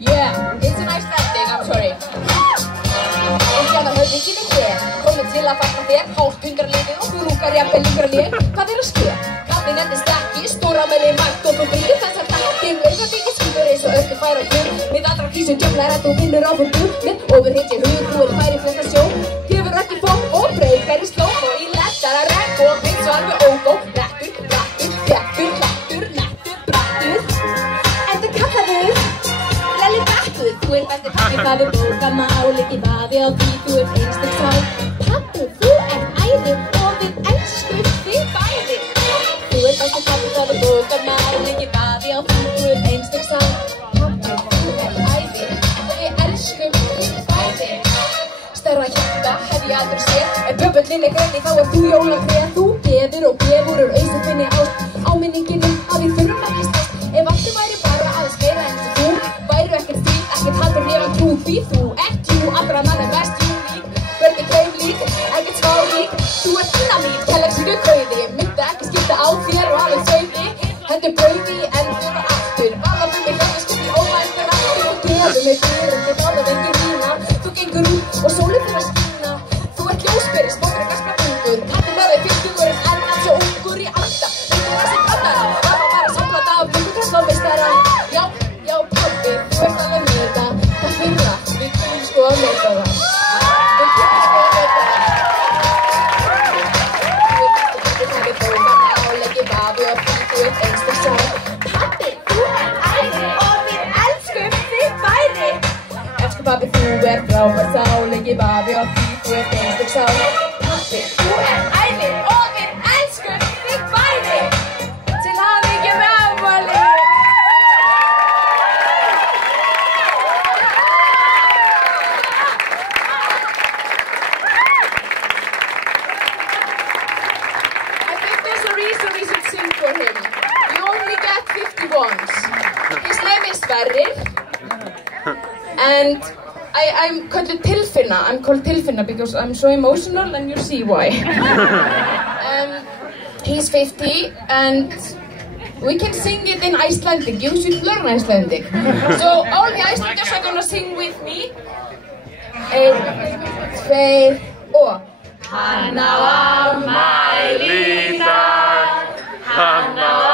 Yeah, it's an Icelandic, I'm sorry. Og hérna höfðinginn hér, komið til að fagna þér, hátt hundraliðið og þú rúkar jafnvel yngra lið. Hvað að ske? Kallinn endist ekki, stóramæli mætt og þú byrðir þessar takkir. Auðvitað skilur eins og öllu fær á flug. Við allra kísum djöflar að þú vinnur á fyrir búr. Með ofurhittir hug, þú færi flesta sjó. Gefur ekki fólk og breykar í slók og í lettara rekk og byggt svo alveg ógó. Rettur, rattur, þjættur, klattur, nettur, brattur. Endur kallaður. Þú besti pappi, það bókamál, ekki vafi á því, þú einstök sál. Pappi, þú æði og við elskum þig bæði. Þú besti pappi, það bókamál, ekki vafi á því, þú einstök sál. Pappi, þú æði og við elskum þig bæði. Stærra hjarta hef ég aldrei séð, ef bjöföllin greinni þá þú jólatréð. Þú gefur og gefur úr auðvitað þinni ást, áminninginum að við þurfum ekki stast. Ef allt væri bara aðeins meira eins og þú, væru ekkert því, ekkert haldur ég að trú því. Þú ert jú, allra mann mest uník, börni kleif lík, ekkert svá lík. Þú ert dynamít, kellegsíku kauði, myndi ekki skipta á þér og alveg sauði. Hendur brauði í endur og aftur, vaðum mig hlæði skutt í ómældur aftur og gefum mig fyrir til náðu vengir mína. Þú gengur út og sólinn fyrir að skína. Þú ert ljósberi, smóttur og gaspar ungur, kattir með þau fylgjugur en alls og ungur í allta. Myndur það sem kallar, það má vera samplata af byggjumkvæmslámeistara. Já, pabbi, þú ert alveg með þetta. Takk fyrir það, við kunum sko að leita það. Við kunum sko að leita það. Þú ert ekki takið bókamál, ekki vafi á því, þú ert einstök sál. Pabbi, þú ert æði og við elskum þig bæði. Elsku pabbi, þú ert frábær sál, ekki vafi á því, þú ert einstök sál. Pabbi, þú ert æði og við elskum þig bæði. Til hamingju með afmælið. We should sing for him. You only get 51s. His name is Sverrir, and I'm called Tilfinna. I'm called Tilfinna because I'm so emotional, and you see why. He's 50, and we can sing it in Icelandic. You should learn Icelandic. So all the Icelanders are gonna sing with me. 1, 2, og Hann á afmæli í dag, hann á